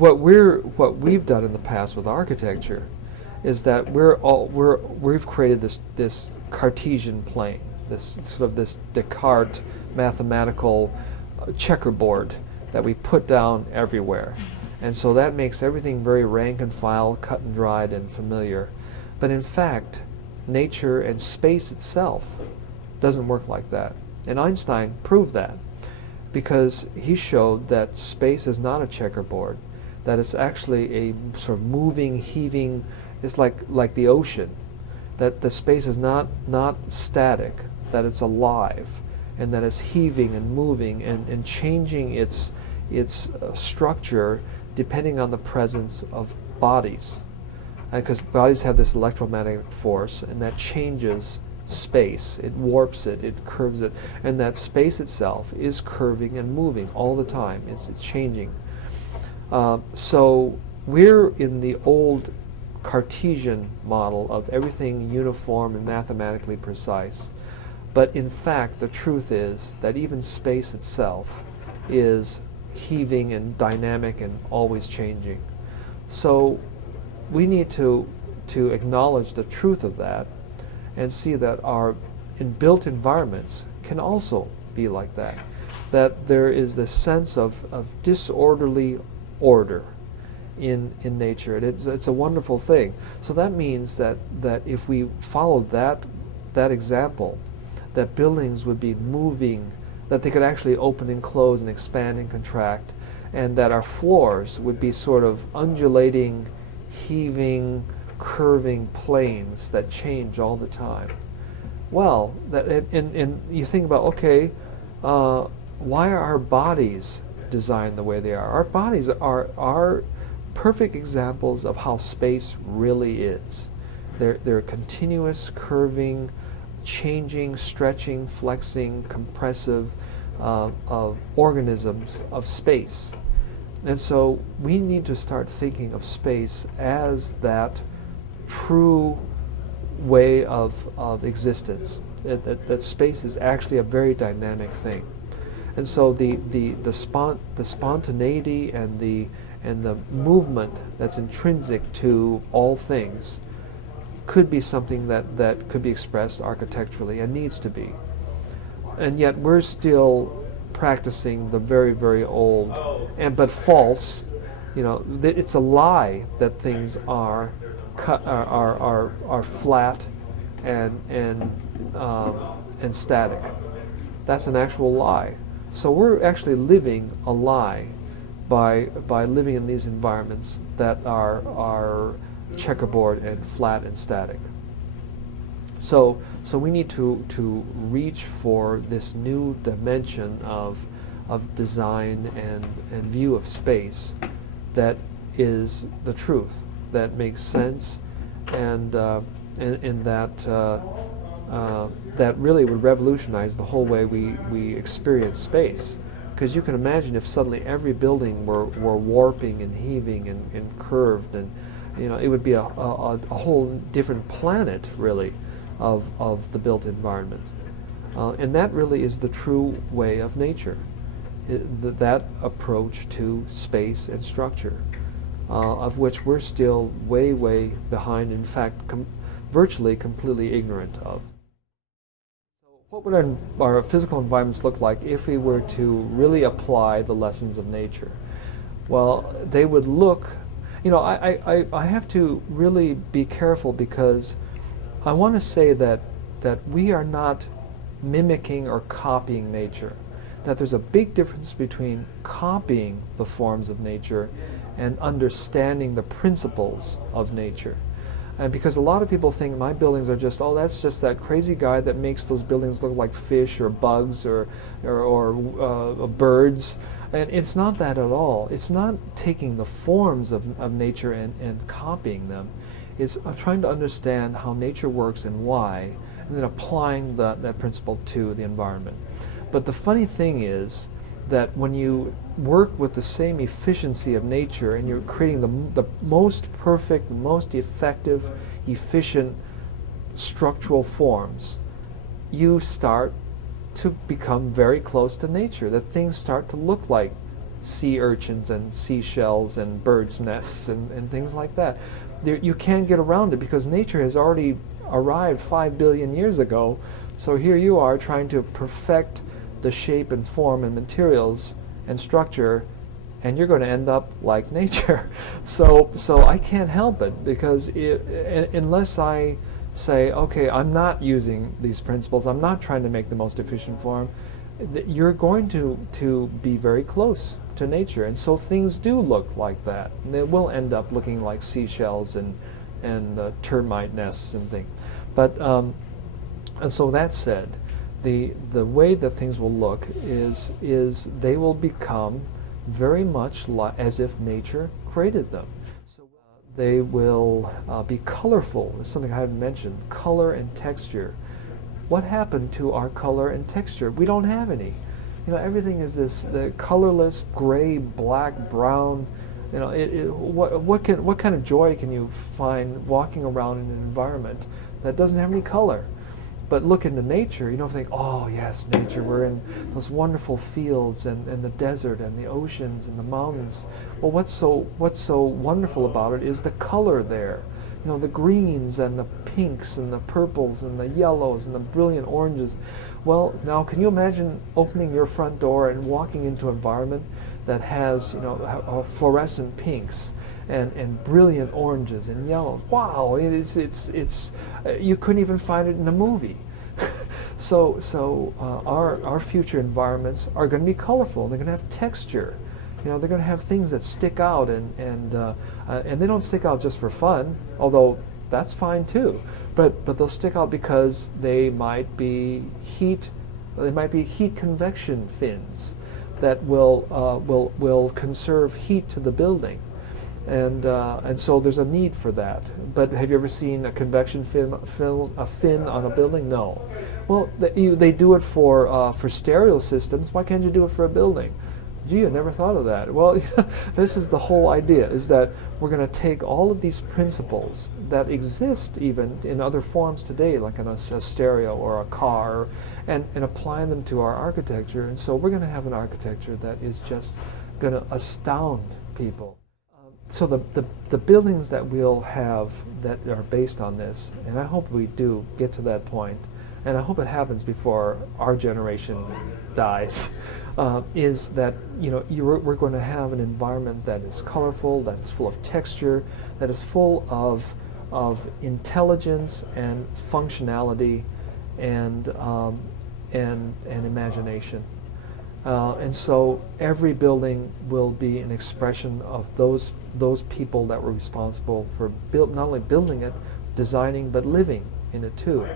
what we've done in the past with architecture is that we've created this Cartesian plane, this sort of this Descartes mathematical checkerboard that we put down everywhere. And so that makes everything very rank and file, cut and dried, and familiar. But in fact, nature and space itself doesn't work like that. And Einstein proved that, because he showed that space is not a checkerboard, that it's actually a sort of moving, heaving, it's like the ocean, that the space is not static, that it's alive, and that it's heaving and moving and changing its structure depending on the presence of bodies. Because bodies have this electromagnetic force, and that changes space. It warps it, it curves it, and that space itself is curving and moving all the time. It's changing. So we're in the old Cartesian model of everything uniform and mathematically precise. But in fact, the truth is that even space itself is heaving and dynamic and always changing. So we need to acknowledge the truth of that and see that our built environments can also be like that. That there is this sense of disorderly order in nature. It's a wonderful thing. So that means that if we follow that example, that buildings would be moving, that they could actually open and close and expand and contract, and that our floors would be sort of undulating, heaving, curving planes that change all the time. Well, and you think about, okay, why are our bodies designed the way they are? Our bodies are perfect examples of how space really is. They're continuous, curving, changing, stretching, flexing, compressive organisms of space. And so we need to start thinking of space as that true way of existence, that space is actually a very dynamic thing. And so the spontaneity and the movement that's intrinsic to all things could be something that could be expressed architecturally and needs to be. And yet we're still practicing the very, very old but false, it's a lie that things are flat and static. That's an actual lie. So we're actually living a lie by living in these environments that are checkerboard and flat and static. So we need to reach for this new dimension of design and view of space that is the truth, that makes sense, and that really would revolutionize the whole way we experience space. Because you can imagine if suddenly every building were warping and heaving and curved, and it would be a whole different planet, really, of the built environment. And that really is the true way of nature, that approach to space and structure, of which we're still way, way behind, in fact, virtually completely ignorant of. So what would our physical environments look like if we were to really apply the lessons of nature? Well, they would look, I have to really be careful, because I want to say that we are not mimicking or copying nature, that there's a big difference between copying the forms of nature and understanding the principles of nature. And because a lot of people think my buildings are just, that's just that crazy guy that makes those buildings look like fish or bugs or birds. And it's not that at all. It's not taking the forms of nature and copying them. It's trying to understand how nature works and why, and then applying that principle to the environment. But the funny thing is that when you work with the same efficiency of nature and you're creating the most perfect, most effective, efficient structural forms, you start to become very close to nature, that things start to look like sea urchins and seashells and birds' nests and things like that. You can't get around it because nature has already arrived 5 billion years ago. So here you are trying to perfect the shape and form and materials and structure, and you're going to end up like nature. So I can't help it, because unless I say, okay, I'm not using these principles, I'm not trying to make the most efficient form, you're going to be very close to nature. And so things do look like that. And they will end up looking like seashells and termite nests and things. But and so that said, the way that things will look is they will become very much as if nature created them. So they will be colorful. It's something I haven't mentioned. Color and texture. What happened to our color and texture? We don't have any. You know, everything is the colorless, gray, black, brown. You know, what kind of joy can you find walking around in an environment that doesn't have any color? But look into nature, you don't think, oh yes, nature, we're in those wonderful fields and the desert and the oceans and the mountains. Well, what's so wonderful about it is the color there. You know, the greens and the pinks and the purples and the yellows and the brilliant oranges. Well, now can you imagine opening your front door and walking into an environment that has, you know, fluorescent pinks and brilliant oranges and yellows? Wow, it's you couldn't even find it in a movie. So our future environments are going to be colorful. They're going to have texture. You know, they're going to have things that stick out, and they don't stick out just for fun, although that's fine too. But they'll stick out because they might be heat convection fins that will conserve heat to the building. And so there's a need for that. But have you ever seen a convection fin on a building? No. Well, they do it for stereo systems. Why can't you do it for a building? Gee, I never thought of that. Well, this is the whole idea, is that we're going to take all of these principles that exist even in other forms today, like in a stereo or a car, and apply them to our architecture. And so we're going to have an architecture that is just going to astound people. So the buildings that we'll have that are based on this, and I hope we do get to that point, and I hope it happens before our generation dies, is that, you know, we're going to have an environment that is colorful, that is full of texture, that is full of intelligence and functionality and imagination. And so every building will be an expression of those people that were responsible for not only building it, designing, but living in it too.